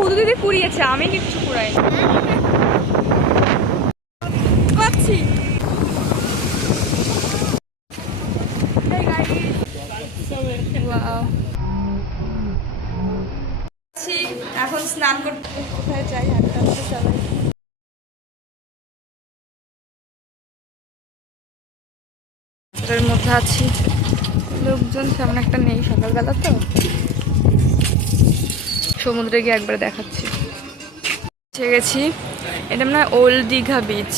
হুদু দিদি কুড়িয়েছে, আমি কিচ্ছু কুড়াই পাচ্ছি। এখন স্নান করতে কোথায় যাই, হাঁটতে হাঁটতে সবাই এর মধ্যে আছি। লোকজন সামনে একটা নেই, সকালবেলা তো সমুদ্রে গিয়ে একবার দেখাচ্ছি। গেছি, এটা মনে হয় ওল্ড দীঘা বিচ।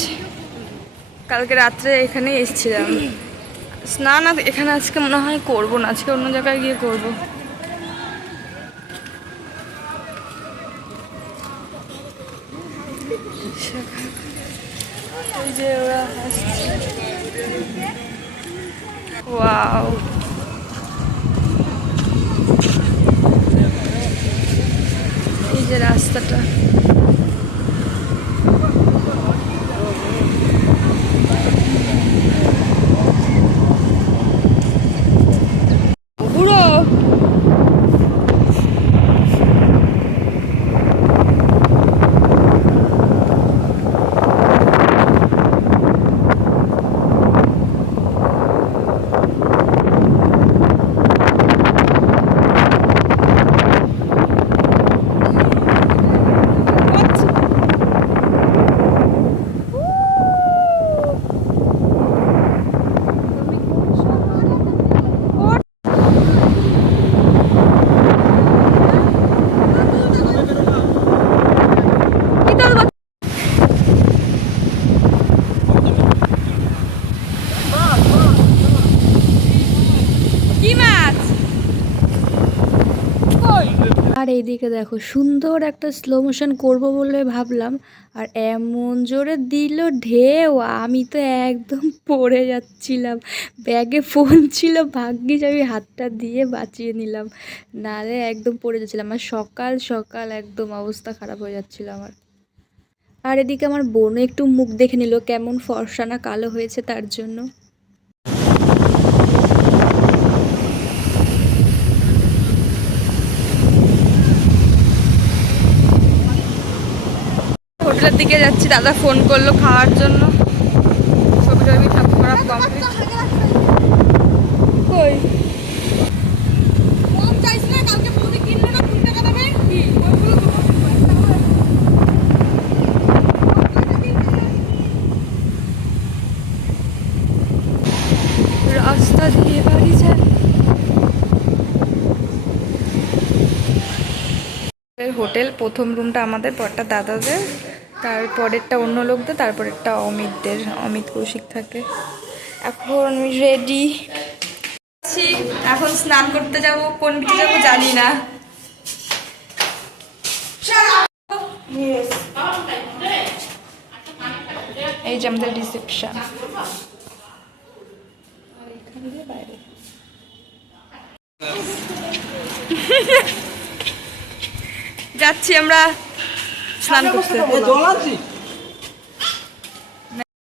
কালকে রাত্রে এখানে এসেছিলাম। স্নান এখানে আজকে মনে হয় করবো না, আজকে অন্য জায়গায় গিয়ে করবো। এই যে ওরা হাসছে। ওয়াও, এই যে রাস্তাটা, পুরো আর এইদিকে দেখো সুন্দর একটা স্লো মোশন করবো বলে ভাবলাম, আর এমন জোরে দিল ঢেউ, আমি তো একদম পড়ে যাচ্ছিলাম। ব্যাগে ফোন ছিল, ভাগ্যিস আমি হাতটা দিয়ে বাঁচিয়ে নিলাম, নালে একদম পড়ে যাচ্ছিলাম। আর সকাল সকাল একদম অবস্থা খারাপ হয়ে যাচ্ছিল আমার। আর এদিকে আমার বোনও একটু মুখ দেখে নিল কেমন ফর্সা না কালো হয়েছে তার জন্য। হোটেলের দিকে যাচ্ছি, দাদা ফোন করলো খাওয়ার জন্য। ছবি টবি সব করা কমপ্লিট। কই রাস্তা দিয়ে বাড়ি যায়। হোটেল প্রথম রুমটা আমাদের, পরটা দাদাদের, তারপরেরটা অন্য লোকদের, তারপরেরটা অমিতদের, অমিত কৌশিক থাকে। এখন রেডি, এখন স্নান করতে যাব, কোন বিচে যাবো জানি না। এই যে আমাদের রিসেপশন, যাচ্ছি আমরা স্নান করতে।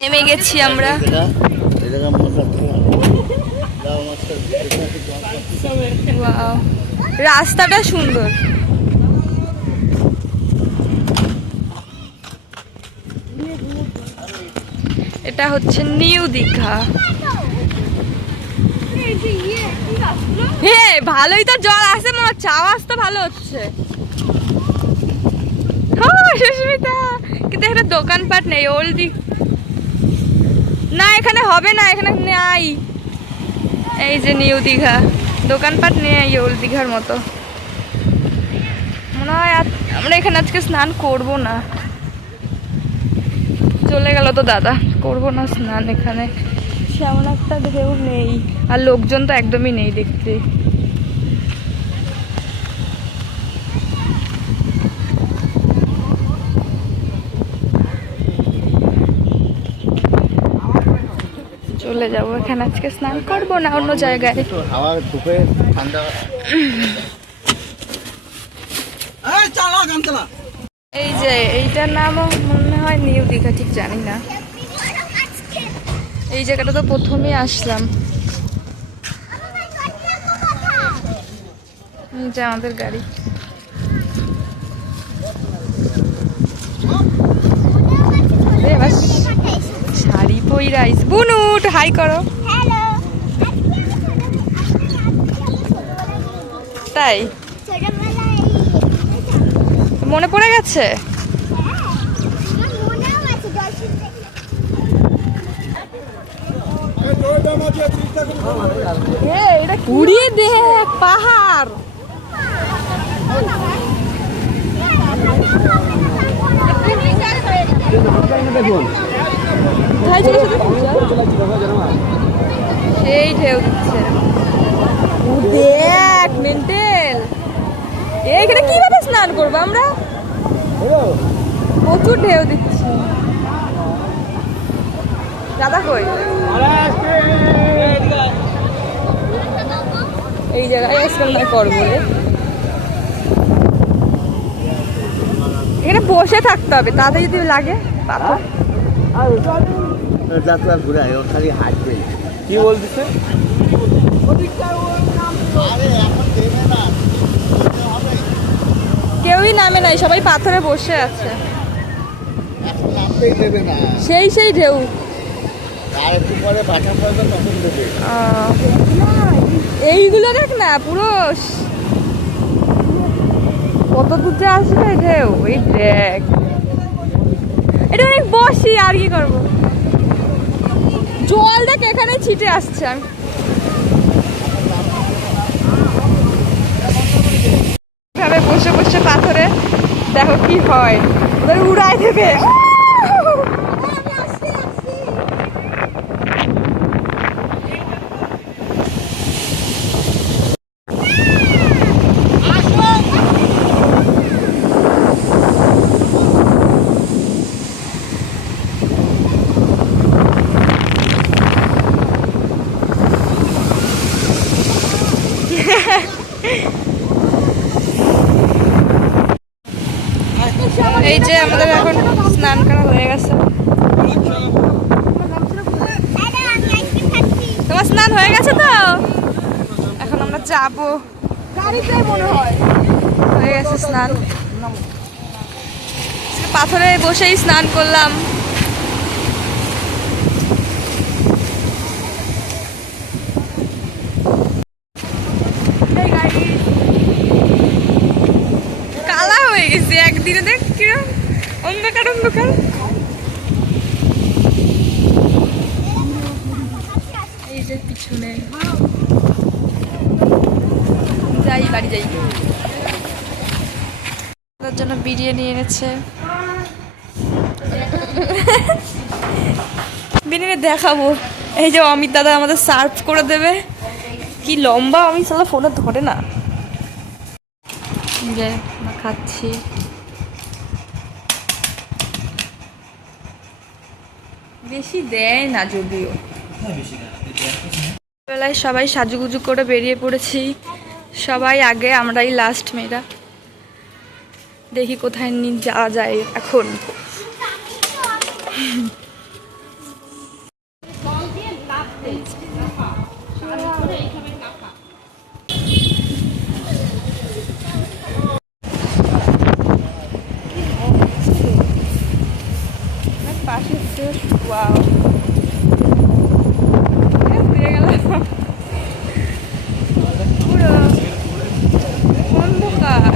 নেমে গেছি আমরা। রাস্তাটা সুন্দর। এটা হচ্ছে নিউ দীঘা। হ্যাঁ ভালোই তো জল আসে, মনে হচ্ছে আওয়াজ তো ভালো হচ্ছে। সুস্মিতা, কিন্তু এখানে দোকানপাট নেই। ওল্ড না, এখানে হবে না, এখানে নাই। এই যে নিউ দীঘা, দোকানপাট নেই ওল্ড দীঘার মতো মনে হয়। আমরা এখানে আজকে স্নান করব না, চলে গেল তো দাদা, করব না স্নান এখানে। সেমন একটা ঢেউ নেই, আর লোকজন তো একদমই নেই দেখতে। চলে যাবো, এখানে আজকে স্নান করব না, অন্য জায়গায়। এই যে এইটার নামও মনে হয় নিউ দীঘা, ঠিক জানি না। এই জায়গাটা তো প্রথমেই আসলাম। এই যে আমাদের গাড়ি। এবার শাড়ি পইরাইস বুনুট হাই করো। তাই মনে পড়ে গেছে। উড়িয়ে দেখ পাহাড়। সেই ঢেউ দিচ্ছে দেখ মেন্টেল। এইখানে কিভাবে স্নান করবো আমরা, প্রচুর ঢেউ দিচ্ছি। দাদা কই এই জায়গায় আজকাল না করবো রে। এখানে বসে থাকতে হবে তাতে যদি লাগে পাথর। কি বলতেছে? কেউই নামে নাই, সবাই পাথরে বসে আছে। সেই সেই ঢেউ। এইগুলো দেখ না পুরো কত দূরে আসবে ঢেউ। এই দেখ এটা অনেক বসি আর কি করবো। জল দেখ এখানে ছিটে আসছে। আমি ভাবে বসে বসে পাথরে দেখো কি হয়, ওদের উড়াই দেবে। এই যে আমাদের এখন স্নান করা হয়ে গেছে। তোমার স্নান হয়ে গেছে তো? এখন আমরা যাবো গাড়িতে মনে হয়। হয়ে গেছে স্নান, পাথরে বসেই স্নান করলাম। কালা হয়ে গেছে একদিনে, দেখ কিরম অন্ধকার অন্ধকার। এই যে পিছনে যাই, বাড়ি যাই। তার জন্য বিরিয়ানি এনেছে। বিরিয়ানি দেখাবো। এই যে অমিত দাদা আমাদের সার্ভ করে দেবে। কি লম্বা, আমি সালা ফোনে ধরে না। যে খাচ্ছি, বেশি দেয় না যদিও। বেলায় সবাই সাজুগুজু করে বেরিয়ে পড়েছি, সবাই আগে, আমরাই লাস্ট মেয়েরা। দেখি কোথায় নিয়ে যাওয়া যায় এখন। পাশে ওয়াও পুরো অন্ধকার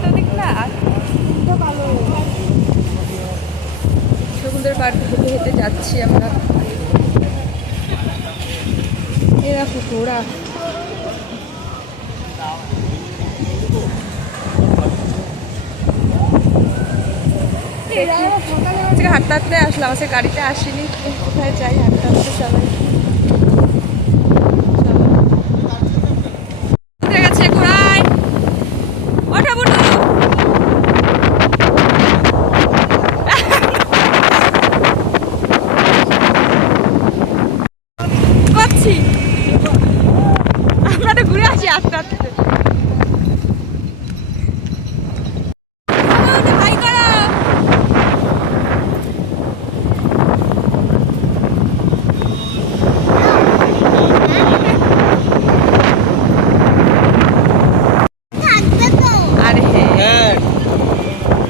তো দেখ না। সমুদ্র পাড় হেঁটে হেঁটে যাচ্ছি আমরা। এরকম ঘোড়া হাঁটতে হাঁটতে আসলাম, আজকে গাড়িতে আসিনি। কোথায় যাই হাঁটতে হাঁটতে সবাই। গেছে ঘোড়ায় ওঠা বুনু। পাচ্ছি আমরা তো ঘুরে আসি আস্তে আস্তে।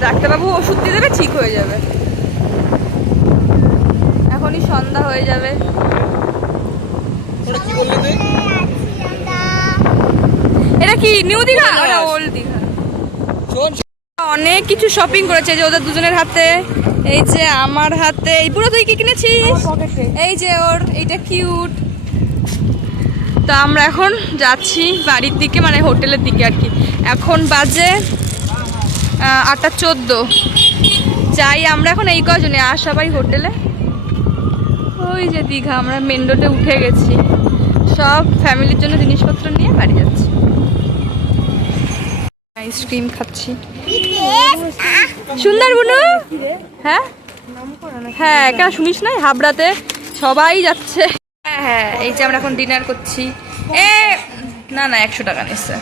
ডাক্তারবাবু ওষুধ দিয়ে দেবে, ঠিক হয়ে যাবে। সন্ধ্যা হয়ে যাবে। ওটা কি বললি তুই? এটা কি নিউ দীঘা? ওটা ওল্ড দীঘা। শোন অনেক কিছু শপিং করেছে, যে ওদের দুজনের হাতে, এই যে আমার হাতে। এই পুরো তুই কি কিনেছিস? এই যে ওর এইটা কিউট। তো আমরা এখন যাচ্ছি বাড়ির দিকে, মানে হোটেলের দিকে আর কি। এখন বাজে 8:14। যাই আমরা এখন এই কজনে, আর সবাই হোটেলে। ওই যে দীঘা, আমরা মেন রোডে উঠে গেছি, সব ফ্যামিলির জন্য জিনিসপত্র নিয়ে বাড়ি যাচ্ছি। আইসক্রিম খাচ্ছি। সুন্দর বুনু, হ্যাঁ হ্যাঁ, কেন শুনিস না? হাবড়াতে সবাই যাচ্ছে। হ্যাঁ হ্যাঁ, এই যে আমরা এখন ডিনার করছি। এ না না, 100 টাকা নিচ্ছে।